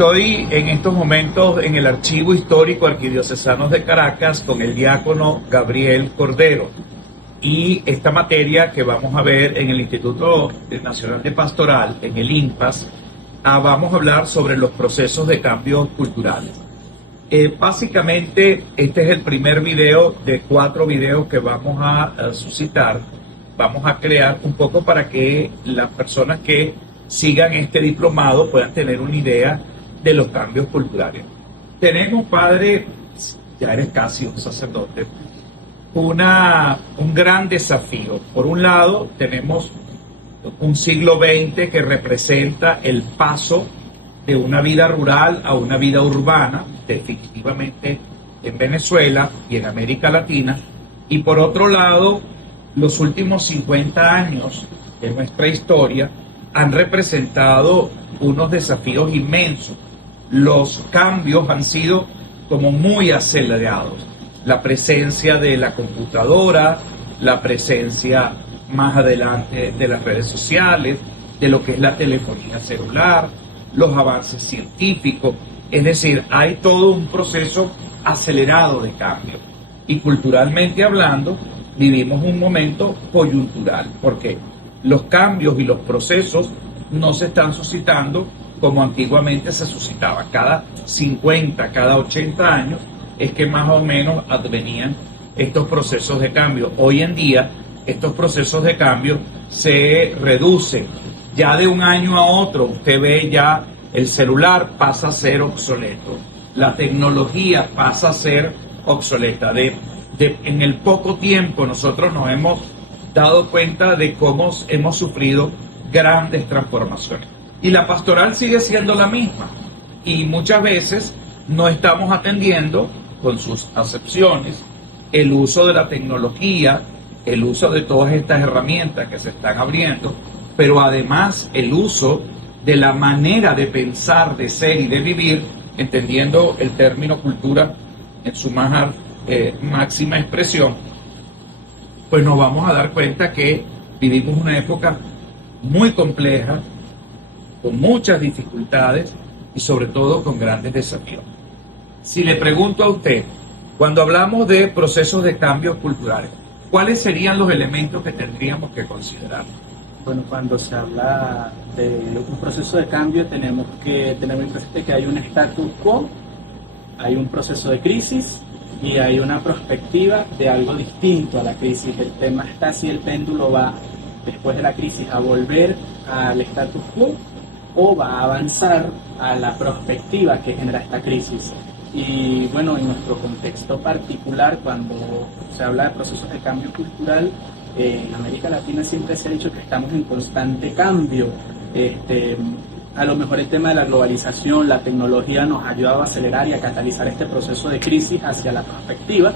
Estoy en estos momentos en el Archivo Histórico Arquidiocesano de Caracas con el diácono Gabriel Cordero, y esta materia que vamos a ver en el Instituto Nacional de Pastoral, en el INPAS, vamos a hablar sobre los procesos de cambio culturales. Básicamente este es el primer video de 4 videos que vamos a suscitar. Vamos a crear un poco para que las personas que sigan este diplomado puedan tener una idea de los cambios culturales. Tenemos, padre, ya eres casi un sacerdote, un gran desafío. Por un lado, tenemos un siglo XX que representa el paso de una vida rural a una vida urbana, definitivamente en Venezuela y en América Latina. Y por otro lado, los últimos 50 años de nuestra historia han representado unos desafíos inmensos. Los cambios han sido como muy acelerados. La presencia de la computadora, la presencia más adelante de las redes sociales, de lo que es la telefonía celular, los avances científicos. Es decir, hay todo un proceso acelerado de cambio. Y culturalmente hablando, vivimos un momento coyuntural, porque los cambios y los procesos no se están suscitando como antiguamente se suscitaba. Cada 50, cada 80 años es que más o menos advenían estos procesos de cambio. Hoy en día estos procesos de cambio se reducen. Ya de un año a otro usted ve ya el celular pasa a ser obsoleto, la tecnología pasa a ser obsoleta. En el poco tiempo nosotros nos hemos dado cuenta de cómo hemos sufrido grandes transformaciones. Y la pastoral sigue siendo la misma. Y muchas veces no estamos atendiendo, con sus acepciones, el uso de la tecnología, el uso de todas estas herramientas que se están abriendo, pero además el uso de la manera de pensar, de ser y de vivir, entendiendo el término cultura en su más máxima expresión, pues nos vamos a dar cuenta que vivimos una época muy compleja, con muchas dificultades y sobre todo con grandes desafíos. Si le pregunto a usted, cuando hablamos de procesos de cambios culturales, ¿cuáles serían los elementos que tendríamos que considerar? Bueno, cuando se habla de un proceso de cambio tenemos que tener en presente que hay un status quo, hay un proceso de crisis y hay una perspectiva de algo distinto a la crisis. El tema está si el péndulo va después de la crisis a volver al status quo o va a avanzar a la perspectiva que genera esta crisis. Y bueno, en nuestro contexto particular, cuando se habla de procesos de cambio cultural, en América Latina siempre se ha dicho que estamos en constante cambio. A lo mejor el tema de la globalización, la tecnología nos ha ayudado a acelerar y a catalizar este proceso de crisis hacia la perspectiva,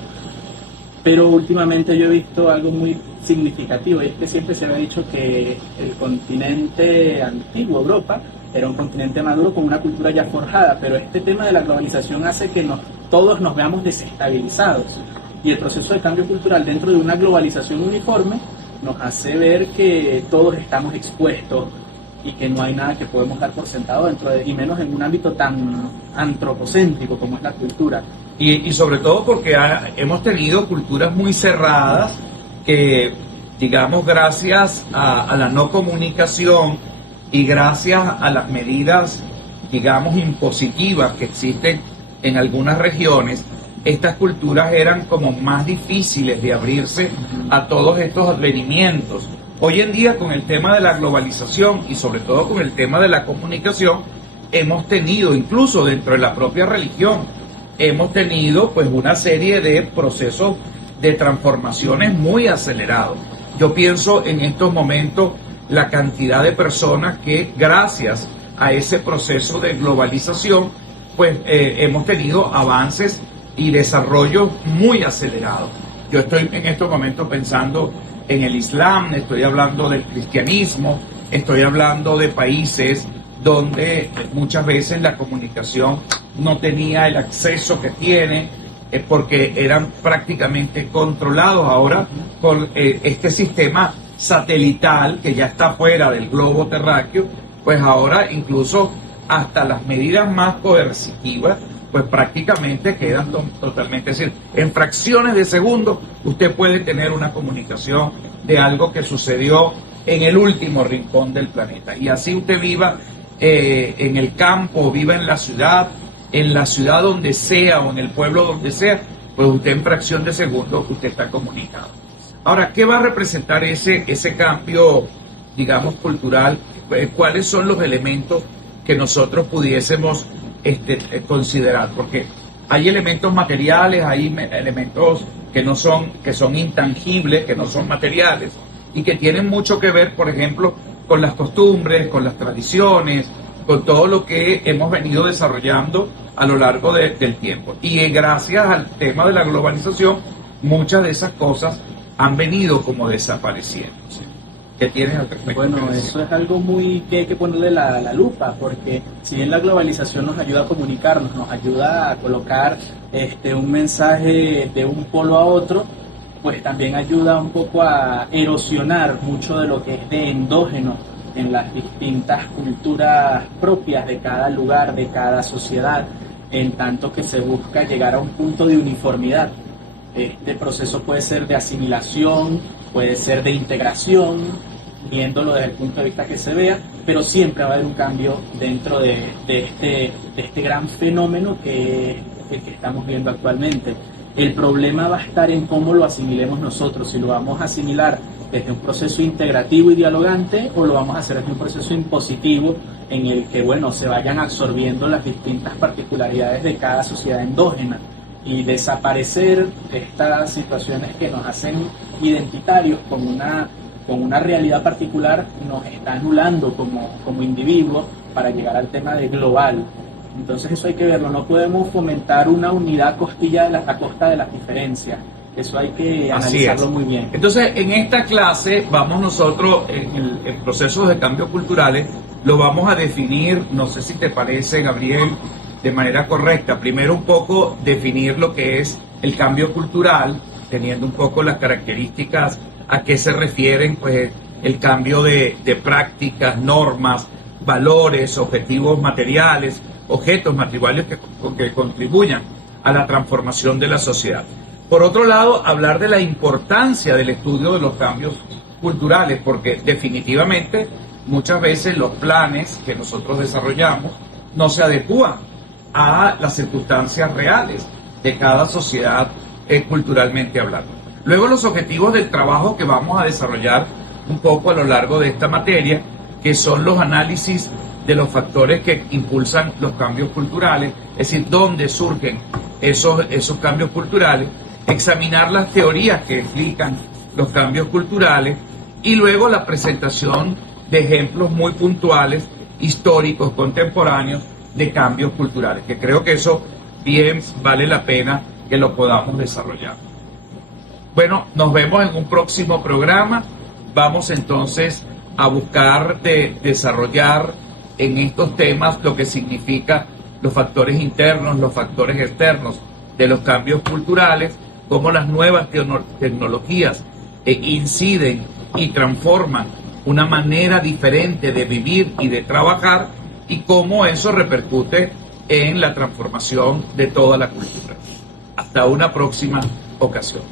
pero últimamente yo he visto algo muy significativo, y es que siempre se había dicho que el continente antiguo, Europa, era un continente maduro con una cultura ya forjada, pero este tema de la globalización hace que todos nos veamos desestabilizados, y el proceso de cambio cultural dentro de una globalización uniforme nos hace ver que todos estamos expuestos y que no hay nada que podemos dar por sentado y menos en un ámbito tan antropocéntrico como es la cultura. Y sobre todo porque hemos tenido culturas muy cerradas que, digamos, gracias a la no comunicación y gracias a las medidas, digamos, impositivas que existen en algunas regiones, estas culturas eran como más difíciles de abrirse a todos estos advenimientos. Hoy en día, con el tema de la globalización y sobre todo con el tema de la comunicación, hemos tenido, incluso dentro de la propia religión, hemos tenido pues una serie de procesos de transformaciones muy acelerados. Yo pienso en estos momentos la cantidad de personas que gracias a ese proceso de globalización pues hemos tenido avances y desarrollos muy acelerados. Yo estoy en estos momentos pensando en el Islam, estoy hablando del cristianismo, estoy hablando de países donde muchas veces la comunicación no tenía el acceso que tiene, porque eran prácticamente controlados. Ahora con este sistema satelital que ya está fuera del globo terráqueo, pues ahora incluso hasta las medidas más coercitivas, pues prácticamente quedan totalmente, es decir, en fracciones de segundo usted puede tener una comunicación de algo que sucedió en el último rincón del planeta. Y así usted viva en el campo, viva en la ciudad donde sea o en el pueblo donde sea, pues usted en fracción de segundo usted está comunicado. Ahora, ¿qué va a representar ese cambio, digamos, cultural? ¿Cuáles son los elementos que nosotros pudiésemos considerar? Porque hay elementos materiales, hay elementos que son intangibles, que no son materiales, y que tienen mucho que ver, por ejemplo, con las costumbres, con las tradiciones, con todo lo que hemos venido desarrollando a lo largo del tiempo. Y gracias al tema de la globalización, muchas de esas cosas han venido como desapareciendo. ¿Qué tienes al respecto? Bueno, eso es algo muy que hay que ponerle la lupa, porque si bien la globalización nos ayuda a comunicarnos, nos ayuda a colocar un mensaje de un polo a otro, pues también ayuda un poco a erosionar mucho de lo que es de endógeno en las distintas culturas propias de cada lugar, de cada sociedad, en tanto que se busca llegar a un punto de uniformidad. Este proceso puede ser de asimilación, puede ser de integración, viéndolo desde el punto de vista que se vea, pero siempre va a haber un cambio dentro de este gran fenómeno que estamos viendo actualmente. El problema va a estar en cómo lo asimilemos nosotros, si lo vamos a asimilar desde un proceso integrativo y dialogante o lo vamos a hacer desde un proceso impositivo en el que, bueno, se vayan absorbiendo las distintas particularidades de cada sociedad endógena y desaparecer estas situaciones que nos hacen identitarios con una realidad particular, nos está anulando como individuos para llegar al tema de global. Entonces eso hay que verlo, no podemos fomentar una unidad a costa de las diferencias. Eso hay que analizarlo muy bien. Entonces, en esta clase vamos nosotros, en el proceso de cambios culturales, lo vamos a definir, no sé si te parece, Gabriel, de manera correcta. Primero un poco definir lo que es el cambio cultural, teniendo un poco las características a qué se refieren, pues el cambio de prácticas, normas, valores, objetivos materiales, objetos materiales que contribuyan a la transformación de la sociedad. Por otro lado, hablar de la importancia del estudio de los cambios culturales, porque definitivamente muchas veces los planes que nosotros desarrollamos no se adecúan a las circunstancias reales de cada sociedad culturalmente hablando. Luego los objetivos del trabajo que vamos a desarrollar un poco a lo largo de esta materia, que son los análisis de los factores que impulsan los cambios culturales, es decir, dónde surgen esos cambios culturales, examinar las teorías que explican los cambios culturales y luego la presentación de ejemplos muy puntuales, históricos, contemporáneos, de cambios culturales, que creo que eso bien vale la pena que lo podamos desarrollar. Bueno, nos vemos en un próximo programa. Vamos entonces a buscar de desarrollar en estos temas lo que significa los factores internos, los factores externos de los cambios culturales, cómo las nuevas tecnologías inciden y transforman una manera diferente de vivir y de trabajar y cómo eso repercute en la transformación de toda la cultura. Hasta una próxima ocasión.